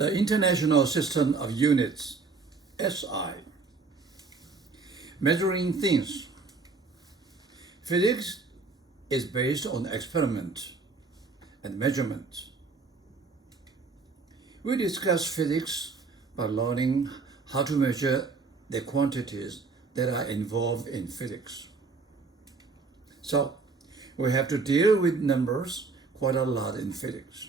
The International System of Units, SI. Measuring things. Physics is based on experiment and measurement. We discuss physics by learning how to measure the quantities that are involved in physics. So, we have to deal with numbers quite a lot in physics.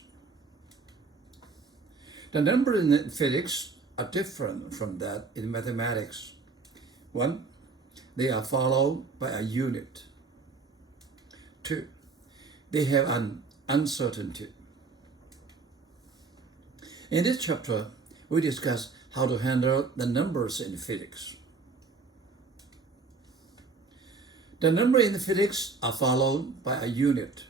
The numbers in physics are different from that in mathematics. One, they are followed by a unit. Two, they have an uncertainty. In this chapter, we discuss how to handle the numbers in physics. The numbers in physics are followed by a unit.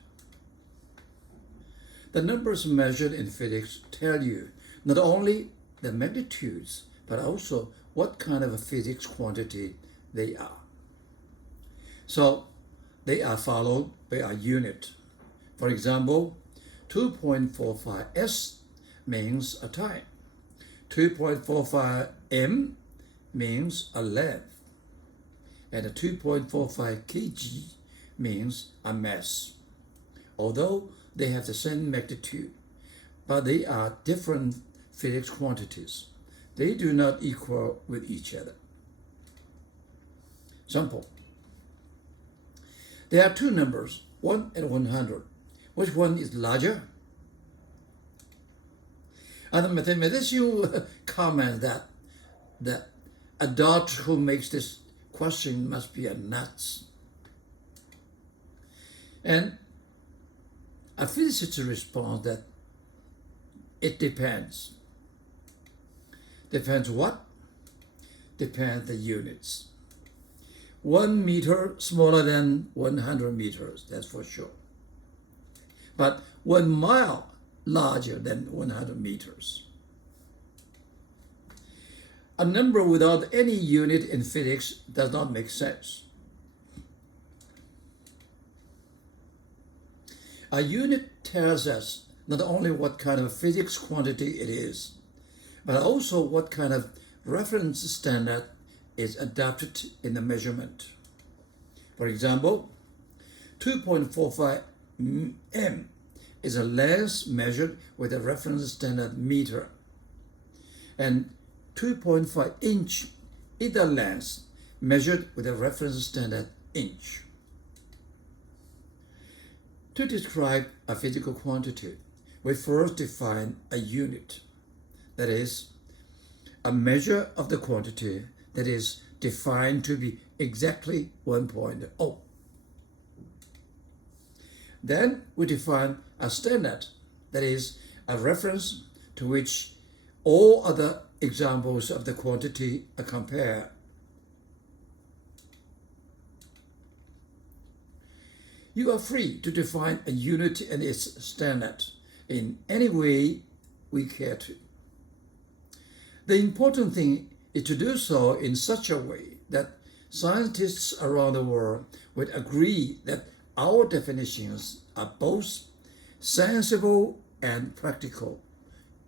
The numbers measured in physics tell you not only the magnitudes, but also what kind of a physics quantity they are. So, they are followed by a unit. For example, 2.45 s means a time. 2.45 m means a length. And 2.45 kg means a mass. Although they have the same magnitude, but they are different physics quantities. They do not equal with each other. Example. There are two numbers, 1 and 100. Which one is larger? And the mathematician comments that the adult who makes this question must be a nuts. And a physicist responds that it depends. Depends what? Depends the units. 1 meter smaller than 100 meters, that's for sure. But 1 mile larger than 100 meters. A number without any unit in physics does not make sense. A unit tells us not only what kind of physics quantity it is, but also what kind of reference standard is adopted in the measurement. For example, 2.45 m is a length measured with a reference standard meter, and 2.5 inch is the length measured with a reference standard inch. To describe a physical quantity, we first define a unit, that is, a measure of the quantity that is defined to be exactly 1.0. Then we define a standard, that is, a reference to which all other examples of the quantity are compared. You are free to define a unit and its standard in any way we care to. The important thing is to do so in such a way that scientists around the world would agree that our definitions are both sensible and practical.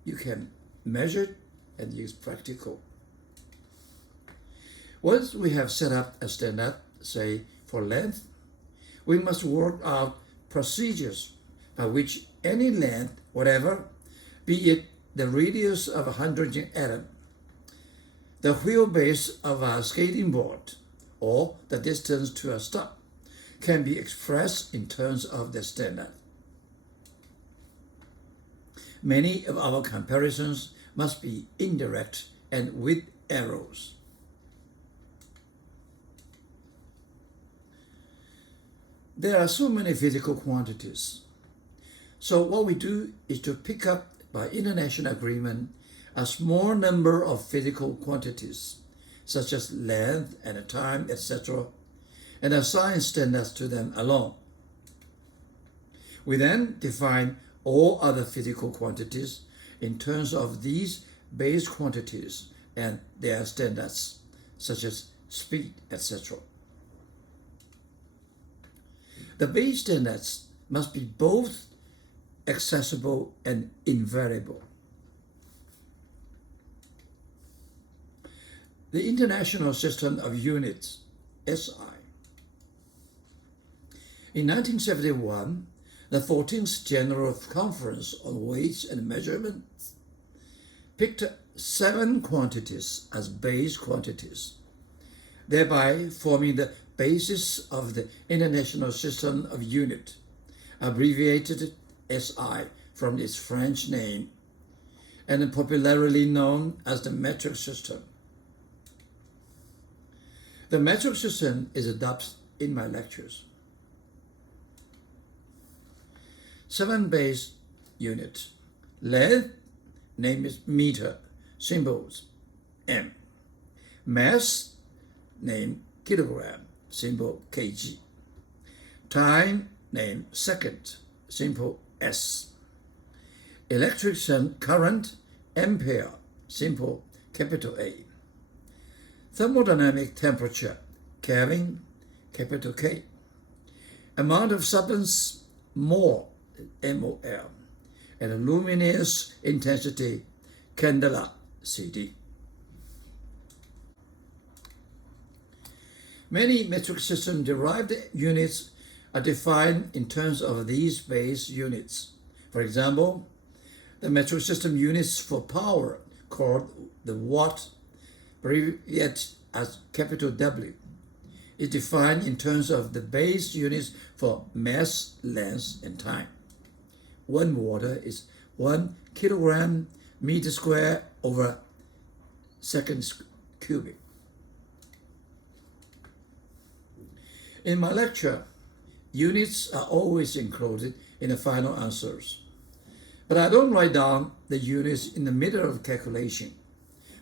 You can measure and use practical. Once we have set up a standard, say for length, we must work out procedures by which any length, whatever, be it the radius of a hydrogen atom, the wheelbase of a skating board, or the distance to a stop, can be expressed in terms of the standard. Many of our comparisons must be indirect and with arrows. There are so many physical quantities. So what we do is to pick up by international agreement a small number of physical quantities, such as length and time, etc., and assign standards to them alone. We then define all other physical quantities in terms of these base quantities and their standards, such as speed, etc. The base standards must be both accessible and invariable. the International System of Units, SI. In 1971, the 14th General Conference on Weights and Measurements picked 7 quantities as base quantities, thereby forming the basis of the International System of Units, abbreviated SI from its French name, and popularly known as the metric system. The metric system is adopted in my lectures. 7 base units. Length, name is meter, symbols M. Mass, name kilogram, symbol kg. Time, name second, symbol S. Electric current, ampere, symbol capital A. Thermodynamic temperature, Kelvin, capital K. Amount of substance, mole, MOL. And luminous intensity, candela, CD. Many metric system derived units are defined in terms of these base units. For example, the metric system units for power, called the watt, abbreviated as capital W, is defined in terms of the base units for mass, length, and time. 1 watt is 1 kilogram meter square over second cubic. In my lecture, units are always included in the final answers, but I don't write down the units in the middle of calculation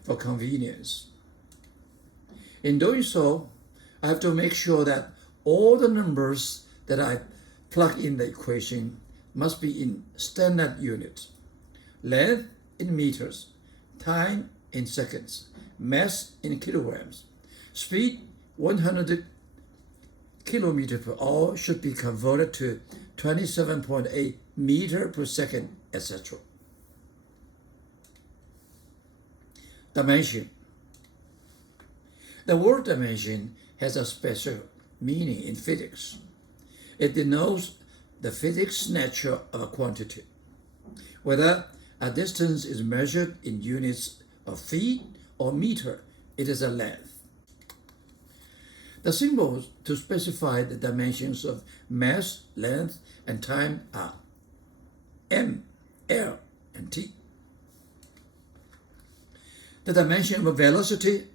for convenience. In doing so, I have to make sure that all the numbers that I plug in the equation must be in standard units. Length in meters, time in seconds, mass in kilograms, speed 100 kilometers per hour should be converted to 27.8 meters per second, etc. Dimension. The word dimension has a special meaning in physics. It denotes the physics nature of a quantity, whether a distance is measured in units of feet or meter, it is a length. The symbols to specify the dimensions of mass, length, and time are M, L, and T. The dimension of velocity,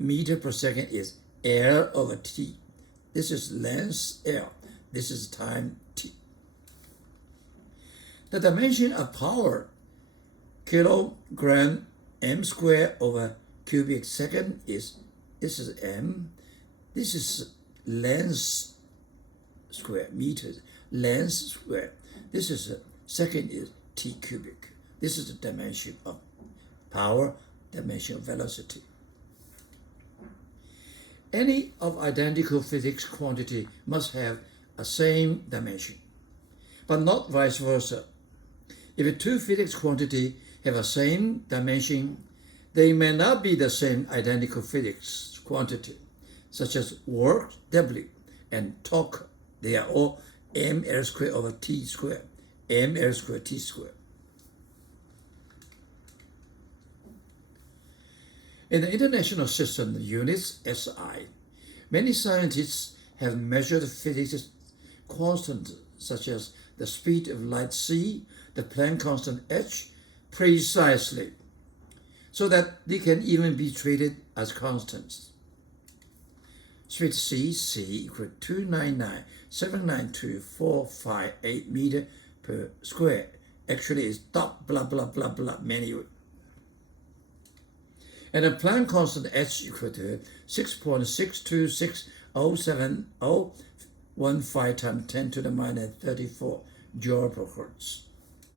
meter per second, is L over T. This is length L. This is time T. The dimension of power, kilogram m squared over cubic second, this is m. This is length square, meters, length square. This is second is T cubic. This is the dimension of power, dimension of velocity. Any of identical physics quantity must have a same dimension, but not vice versa. If two physics quantity have a same dimension, they may not be the same identical physics quantity, such as work, W, and torque. They are all mL squared over T squared, mL squared T squared. In the International System of Units, SI, many scientists have measured physics constants such as the speed of light c, the Planck constant h, precisely, so that they can even be treated as constants. Speed c equals 299,792,458 meters per square. Actually, it's dot blah blah blah blah manual. And the Planck constant h equal to 6.62607015 times 10 to the minus 34 joule per hertz.